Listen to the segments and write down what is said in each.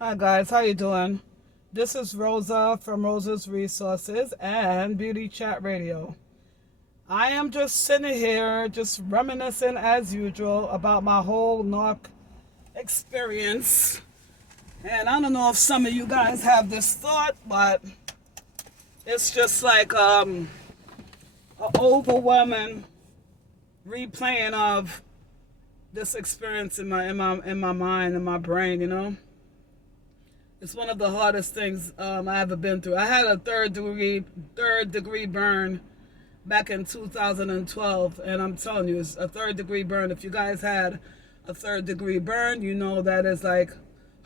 Hi guys, how you doing? This is Rosa from Rosa's Resources and Beauty Chat Radio. I am just sitting here, just reminiscing as usual about my whole narc experience. And I don't know if some of you guys have this thought, but it's just like an overwhelming replaying of this experience in my mind, in my brain. It's one of the hardest things I ever been through. I had a third degree burn back in 2012, and I'm telling you, it's a third degree burn. If you guys had a third degree burn, you know that is like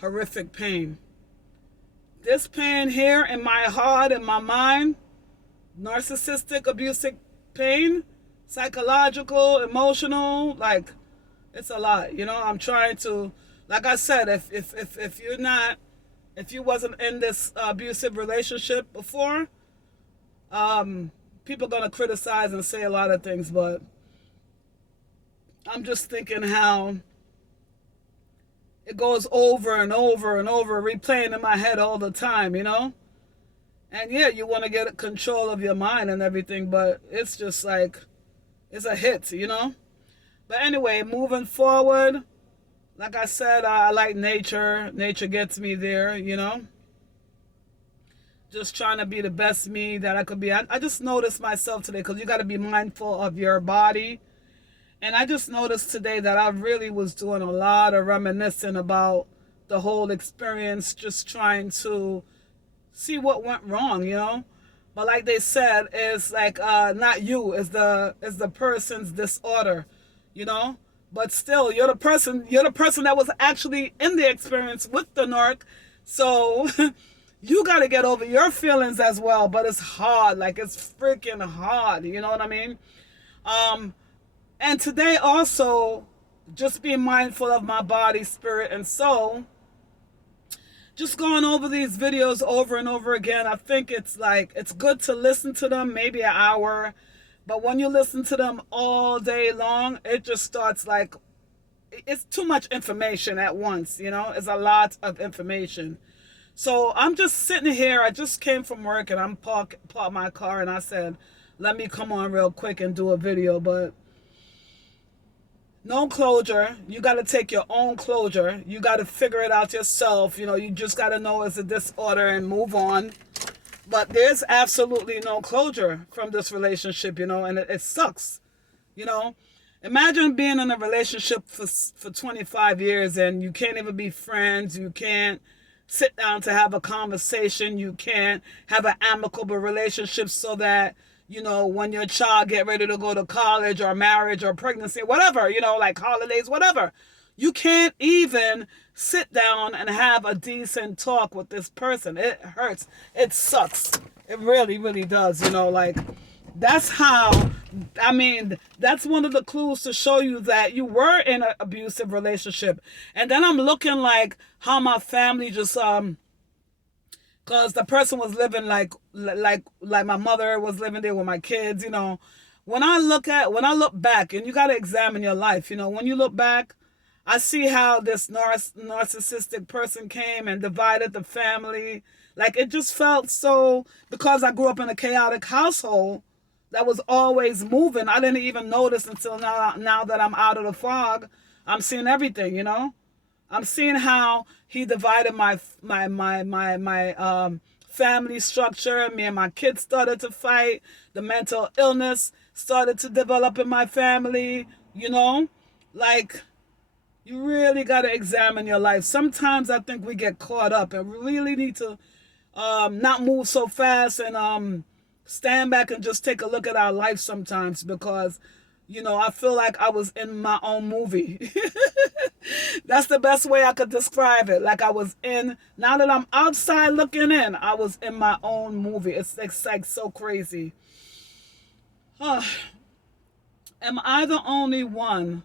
horrific pain. This pain here in my heart, in my mind, narcissistic, abusive pain, psychological, emotional, like it's a lot. I'm trying to, like I said, if you wasn't in this abusive relationship before, people are gonna criticize and say a lot of things, but I'm just thinking how it goes over and over and over, replaying in my head all the time. And yeah, you want to get control of your mind and everything, but it's just like it's a hit. But anyway, moving forward, like I said, I like nature. Nature gets me there. Just trying to be the best me that I could be. I just noticed myself today, because you got to be mindful of your body. And I just noticed today that I really was doing a lot of reminiscing about the whole experience, just trying to see what went wrong. But like they said, it's like not you, it's the person's disorder. But still, you're the person that was actually in the experience with the narc. So you got to get over your feelings as well. But it's hard, like it's freaking hard. You know what I mean? And today also, just being mindful of my body, spirit, and soul. Just going over these videos over and over again. I think it's good to listen to them, maybe an hour. But when you listen to them all day long, it just starts like, it's too much information at once. It's a lot of information. So I'm just sitting here. I just came from work, and I'm parked my car, and I said, let me come on real quick and do a video. But no closure. You got to take your own closure. You got to figure it out yourself. You just got to know it's a disorder and move on. But there's absolutely no closure from this relationship, and it sucks. Imagine being in a relationship for 25 years and you can't even be friends. You can't sit down to have a conversation. You can't have an amicable relationship so that, when your child get ready to go to college or marriage or pregnancy, whatever, like holidays, whatever. You can't even sit down and have a decent talk with this person. It hurts. It sucks. It really, really does. Like that's that's one of the clues to show you that you were in an abusive relationship. And then I'm looking like how my family just, because the person was living like my mother was living there with my kids. When I look back, and you got to examine your life. When you look back, I see how this narcissistic person came and divided the family. Like it just felt so, because I grew up in a chaotic household that was always moving. I didn't even notice until now that I'm out of the fog. I'm seeing everything. I'm seeing how he divided my family structure. Me and my kids started to fight. The mental illness started to develop in my family. Like you really got to examine your life. Sometimes I think we get caught up, and we really need to not move so fast, and stand back and just take a look at our life sometimes, because I feel like I was in my own movie. That's the best way I could describe it. Like I was in, now that I'm outside looking in, I was in my own movie. It's like so crazy. Am I the only one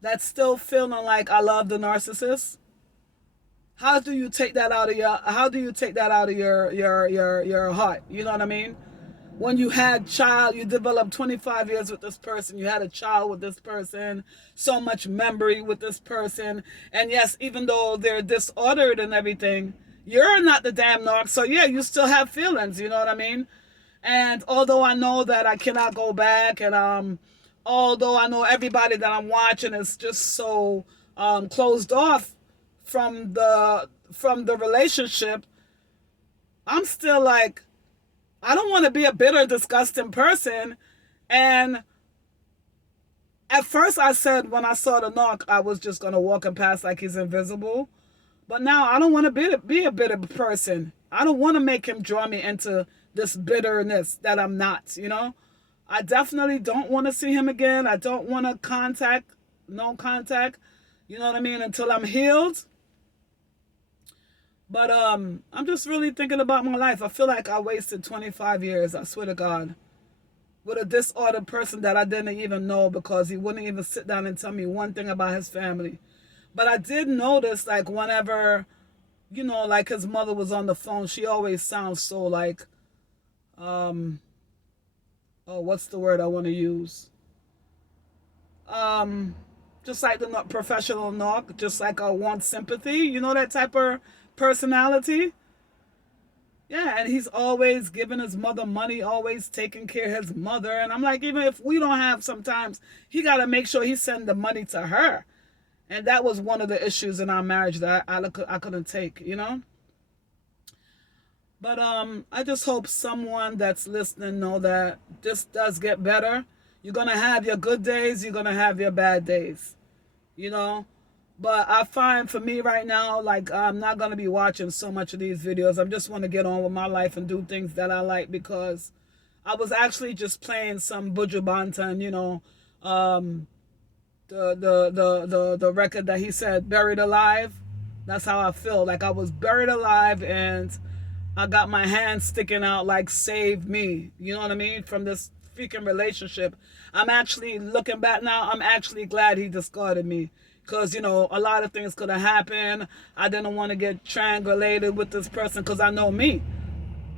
that's still feeling like I love the narcissist? How do you take that out of your heart? You know what I mean? when you had child, you developed 25 years with this person, you had a child with this person, so much memory with this person. And yes, even though they're disordered and everything, you're not the damn narc. So yeah, you still have feelings, you know what I mean? And although I know that I cannot go back, and although I know everybody that I'm watching is just so closed off from the relationship, I'm still like, I don't want to be a bitter, disgusting person. And at first I said when I saw the knock, I was just going to walk him past like he's invisible. But now I don't want to be a bitter person. I don't want to make him draw me into this bitterness that I'm not, you know? I definitely don't want to see him again. I don't want to no contact, you know what I mean, until I'm healed. But I'm just really thinking about my life. I feel like I wasted 25 years, I swear to God, with a disordered person that I didn't even know, because he wouldn't even sit down and tell me one thing about his family. But I did notice, like, whenever, you know, like his mother was on the phone, she always sounds so like, oh, what's the word I want to use? Just like the professional knock, just like I want sympathy, you know, that type of personality. Yeah, and he's always giving his mother money, always taking care of his mother. And I'm like, even if we don't have, sometimes he got to make sure he send the money to her. And that was one of the issues in our marriage that I couldn't take, you know. But I just hope someone that's listening know that this does get better. You're going to have your good days, you're going to have your bad days, you know. But I find for me right now, like, I'm not going to be watching so much of these videos. I just want to get on with my life and do things that I like, because I was actually just playing some Buju Banton, you know, the record that he said, Buried Alive. That's how I feel. Like I was buried alive and I got my hand sticking out like, save me. You know what I mean? From this freaking relationship. I'm actually, looking back now, I'm actually glad he discarded me. Because, you know, a lot of things could have happened. I didn't want to get triangulated with this person because I know me.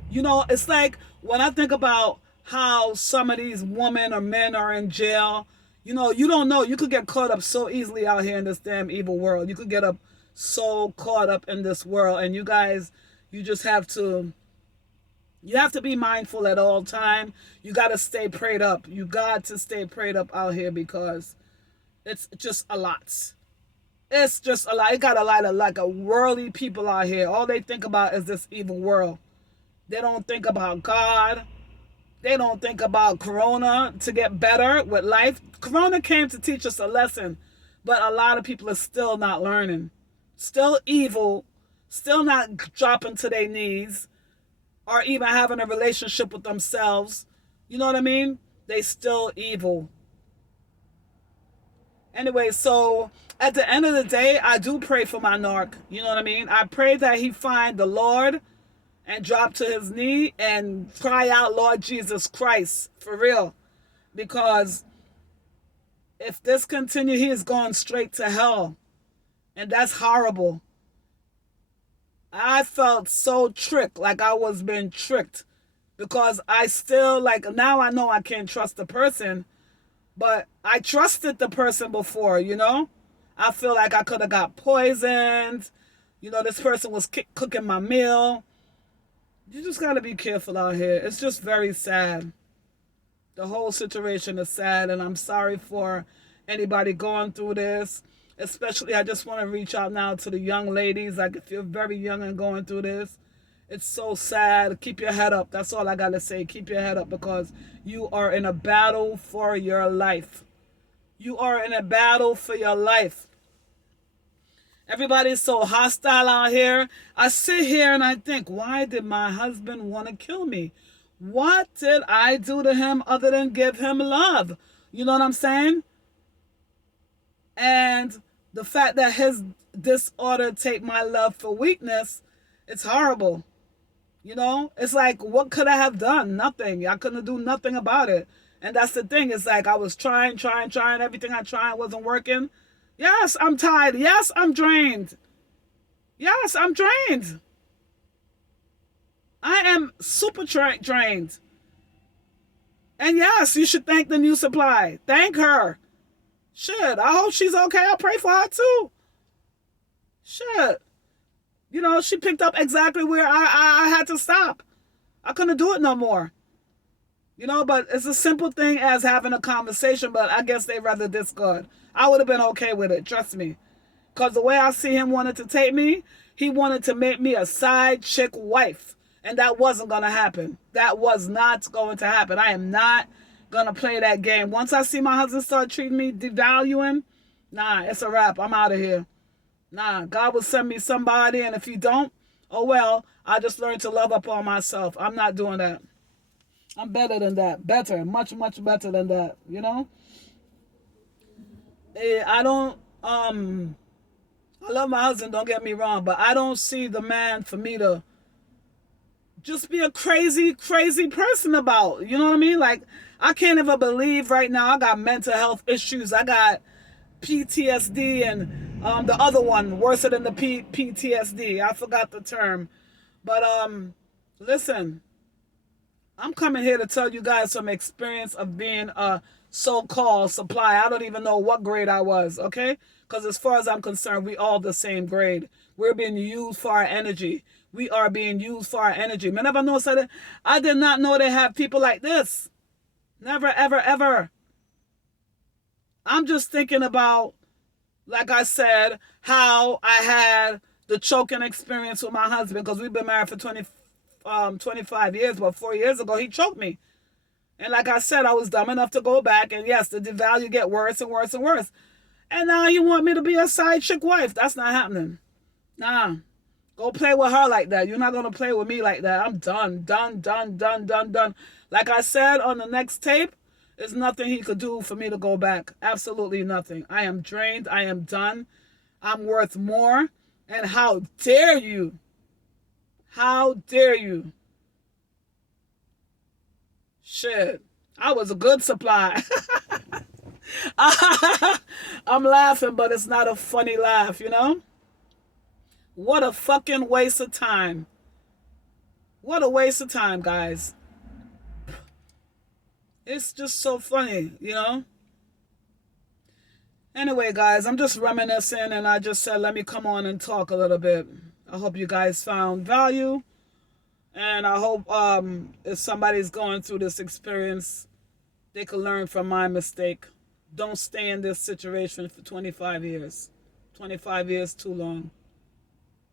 You know, it's like when I think about how some of these women or men are in jail, you know, you don't know. You could get caught up so easily out here in this damn evil world. You could get up so caught up in this world. And you guys, you just have to, you have to be mindful at all time. You got to stay prayed up. You got to stay prayed up out here, because it's just a lot. It's just a lot. You got a lot of like a worldly people out here. All they think about is this evil world. They don't think about God. They don't think about Corona to get better with life. Corona came to teach us a lesson, but a lot of people are still not learning. Still evil. Still not dropping to their knees or even having a relationship with themselves. You know what I mean? They still evil. Anyway, so at the end of the day, I do pray for my narc. You know what I mean? I pray that he find the Lord and drop to his knee and cry out, Lord Jesus Christ, for real. Because if this continue, he is going straight to hell. And that's horrible. I felt so tricked, like I was being tricked. Because I still, like, now I know I can't trust the person. But I trusted the person before, you know? I feel like I could have got poisoned. You know, this person was cooking my meal. You just got to be careful out here. It's just very sad. The whole situation is sad, and I'm sorry for anybody going through this. Especially, I just want to reach out now to the young ladies. Like, if you're very young and going through this, it's so sad. Keep your head up. That's all I got to say. Keep your head up, because you are in a battle for your life. You are in a battle for your life. Everybody's so hostile out here. I sit here and I think, why did my husband want to kill me? What did I do to him other than give him love? You know what I'm saying? And the fact that his disorder take my love for weakness, it's horrible. You know, it's like, what could I have done? Nothing. I couldn't do nothing about it. And that's the thing. It's like I was trying. Everything I tried wasn't working. Yes, I'm tired. Yes, I'm drained. Yes, I'm drained. I am super drained. And yes, you should thank the new supply. Thank her. Shit, I hope she's okay. I'll pray for her too. Shit. You know, she picked up exactly where I had to stop. I couldn't do it no more. You know, but it's a simple thing as having a conversation, but I guess they rather this good. I would have been okay with it, trust me. Because the way I see him wanted to take me, he wanted to make me a side chick wife. And that wasn't going to happen. That was not going to happen. I am not going to play that game. Once I see my husband start treating me, devaluing, nah, it's a wrap. I'm out of here. Nah, God will send me somebody, and if he don't, oh well, I just learned to love up on myself. I'm not doing that. I'm better than that. Better. Much, much better than that. You know? I don't, I love my husband, don't get me wrong, but I don't see the man for me to just be a crazy, crazy person about. You know what I mean? Like, I can't even believe right now I got mental health issues. I got PTSD and the other one, worse than the PTSD. I forgot the term. But listen, I'm coming here to tell you guys some experience of being a so-called supply. I don't even know what grade I was, okay? Because as far as I'm concerned, we all the same grade. We're being used for our energy. We are being used for our energy. Man, never know that. I did not know they have people like this. Never, ever, ever. I'm just thinking about, like I said, how I had the choking experience with my husband, because we've been married for 25 years, but 4 years ago, he choked me. And like I said, I was dumb enough to go back, and yes, the devalue get worse and worse and worse. And now you want me to be a side chick wife. That's not happening. Nah. Go play with her like that. You're not going to play with me like that. I'm done. Done, done, done, done, done. Like I said on the next tape, there's nothing he could do for me to go back. Absolutely nothing. I am drained. I am done. I'm worth more. And how dare you? How dare you? Shit. I was a good supply. I'm laughing, but it's not a funny laugh, you know? What a fucking waste of time. What a waste of time, guys. It's just so funny, you know? Anyway, guys, I'm just reminiscing, and I just said, let me come on and talk a little bit. I hope you guys found value. And I hope if somebody's going through this experience, they can learn from my mistake. Don't stay in this situation for 25 years. 25 years too long.